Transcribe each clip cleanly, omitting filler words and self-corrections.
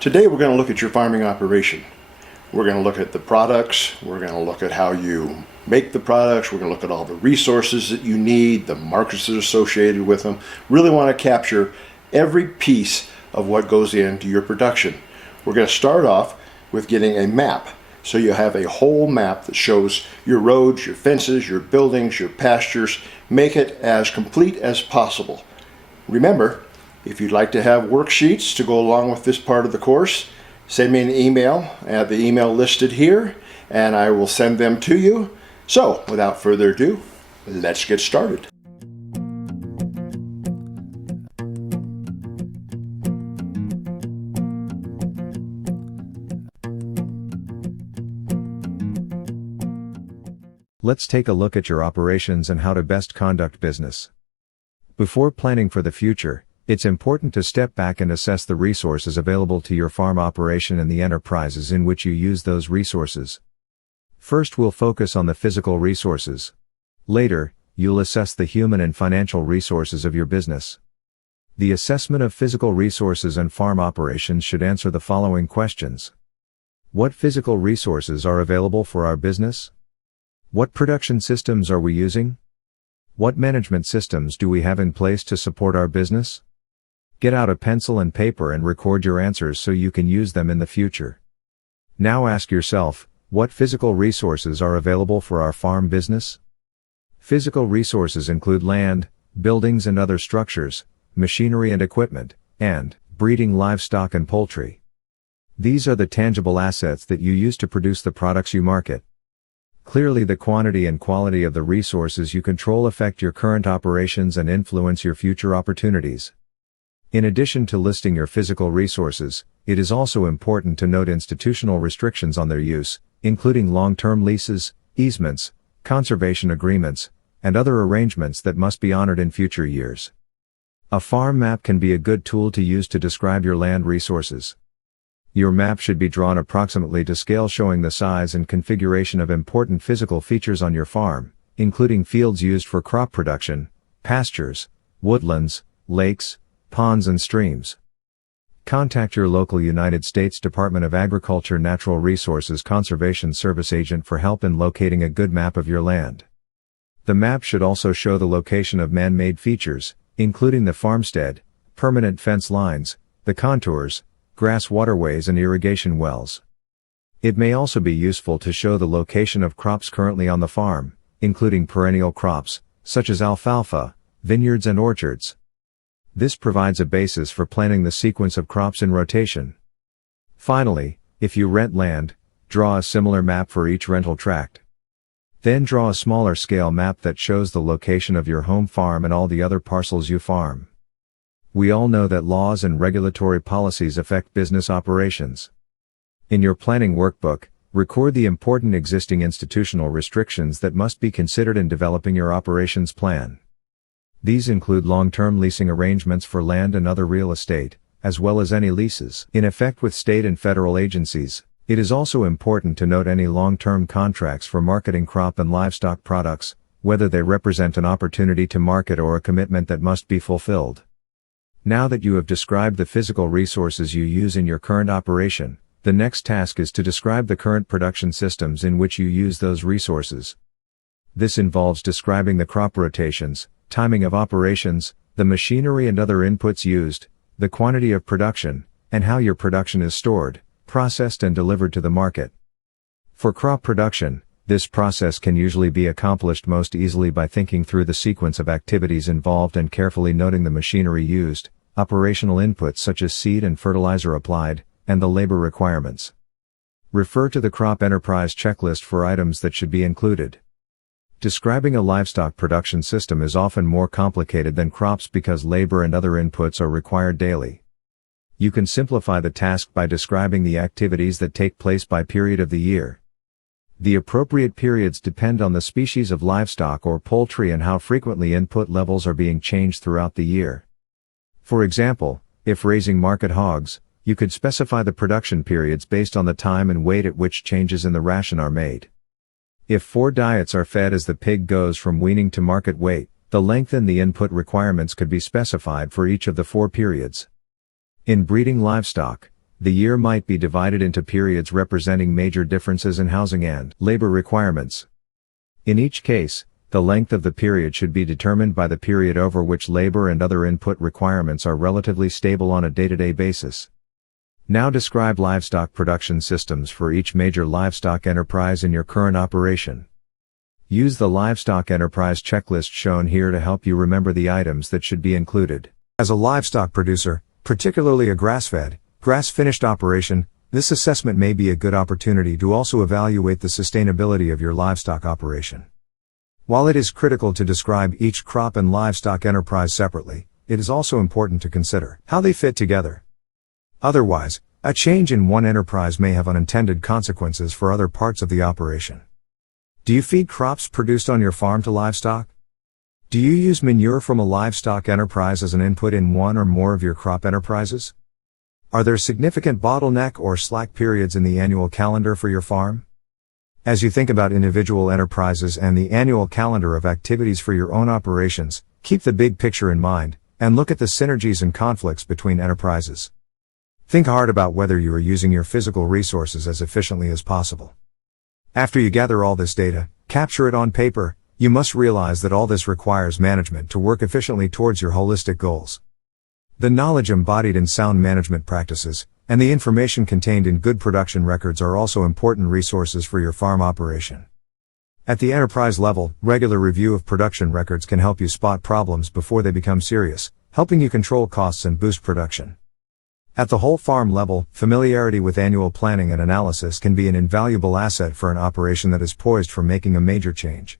Today we're going to look at your farming operation. We're going to look at the products, we're going to look at how you make the products, we're going to look at all the resources that you need, the markets that are associated with them. Really want to capture every piece of what goes into your production. We're going to start off with getting a map. So you have a whole map that shows your roads, your fences, your buildings, your pastures. Make it as complete as possible. Remember, if you'd like to have worksheets to go along with this part of the course, send me an email at the email listed here, and I will send them to you. So, without further ado, let's get started. Let's take a look at your operations and how to best conduct business. Before planning for the future, it's important to step back and assess the resources available to your farm operation and the enterprises in which you use those resources. First, we'll focus on the physical resources. Later, you'll assess the human and financial resources of your business. The assessment of physical resources and farm operations should answer the following questions. What physical resources are available for our business? What production systems are we using? What management systems do we have in place to support our business? Get out a pencil and paper and record your answers so you can use them in the future. Now ask yourself, what physical resources are available for our farm business? Physical resources include land, buildings and other structures, machinery and equipment, and breeding livestock and poultry. These are the tangible assets that you use to produce the products you market. Clearly, the quantity and quality of the resources you control affect your current operations and influence your future opportunities. In addition to listing your physical resources, it is also important to note institutional restrictions on their use, including long-term leases, easements, conservation agreements, and other arrangements that must be honored in future years. A farm map can be a good tool to use to describe your land resources. Your map should be drawn approximately to scale, showing the size and configuration of important physical features on your farm, including fields used for crop production, pastures, woodlands, lakes, ponds and streams. Contact your local United States Department of Agriculture Natural Resources Conservation Service agent for help in locating a good map of your land. The map should also show the location of man-made features, including the farmstead, permanent fence lines, the contours, grass waterways and irrigation wells. It may also be useful to show the location of crops currently on the farm, including perennial crops, such as alfalfa, vineyards and orchards. This provides a basis for planning the sequence of crops in rotation. Finally, if you rent land, draw a similar map for each rental tract. Then draw a smaller scale map that shows the location of your home farm and all the other parcels you farm. We all know that laws and regulatory policies affect business operations. In your planning workbook, record the important existing institutional restrictions that must be considered in developing your operations plan. These include long-term leasing arrangements for land and other real estate, as well as any leases in effect with state and federal agencies. It is also important to note any long-term contracts for marketing crop and livestock products, whether they represent an opportunity to market or a commitment that must be fulfilled. Now that you have described the physical resources you use in your current operation, the next task is to describe the current production systems in which you use those resources. This involves describing the crop rotations, timing of operations, the machinery and other inputs used, the quantity of production, and how your production is stored, processed and delivered to the market. For crop production, this process can usually be accomplished most easily by thinking through the sequence of activities involved and carefully noting the machinery used, operational inputs such as seed and fertilizer applied, and the labor requirements. Refer to the crop enterprise checklist for items that should be included. Describing a livestock production system is often more complicated than crops because labor and other inputs are required daily. You can simplify the task by describing the activities that take place by period of the year. The appropriate periods depend on the species of livestock or poultry and how frequently input levels are being changed throughout the year. For example, if raising market hogs, you could specify the production periods based on the time and weight at which changes in the ration are made. If 4 diets are fed as the pig goes from weaning to market weight, the length and the input requirements could be specified for each of the 4 periods. In breeding livestock, The year might be divided into periods representing major differences in housing and labor requirements. In each case, the length of the period should be determined by the period over which labor and other input requirements are relatively stable on a day-to-day basis. Now describe livestock production systems for each major livestock enterprise in your current operation. Use the livestock enterprise checklist shown here to help you remember the items that should be included. As a livestock producer, particularly a grass-fed, grass-finished operation, this assessment may be a good opportunity to also evaluate the sustainability of your livestock operation. While it is critical to describe each crop and livestock enterprise separately, it is also important to consider how they fit together. Otherwise, a change in one enterprise may have unintended consequences for other parts of the operation. Do you feed crops produced on your farm to livestock? Do you use manure from a livestock enterprise as an input in one or more of your crop enterprises? Are there significant bottleneck or slack periods in the annual calendar for your farm? As you think about individual enterprises and the annual calendar of activities for your own operations, keep the big picture in mind, and look at the synergies and conflicts between enterprises. Think hard about whether you are using your physical resources as efficiently as possible. After you gather all this data, capture it on paper, you must realize that all this requires management to work efficiently towards your holistic goals. The knowledge embodied in sound management practices, and the information contained in good production records are also important resources for your farm operation. At the enterprise level, regular review of production records can help you spot problems before they become serious, helping you control costs and boost production. At the whole farm level, familiarity with annual planning and analysis can be an invaluable asset for an operation that is poised for making a major change.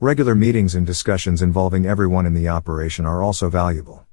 Regular meetings and discussions involving everyone in the operation are also valuable.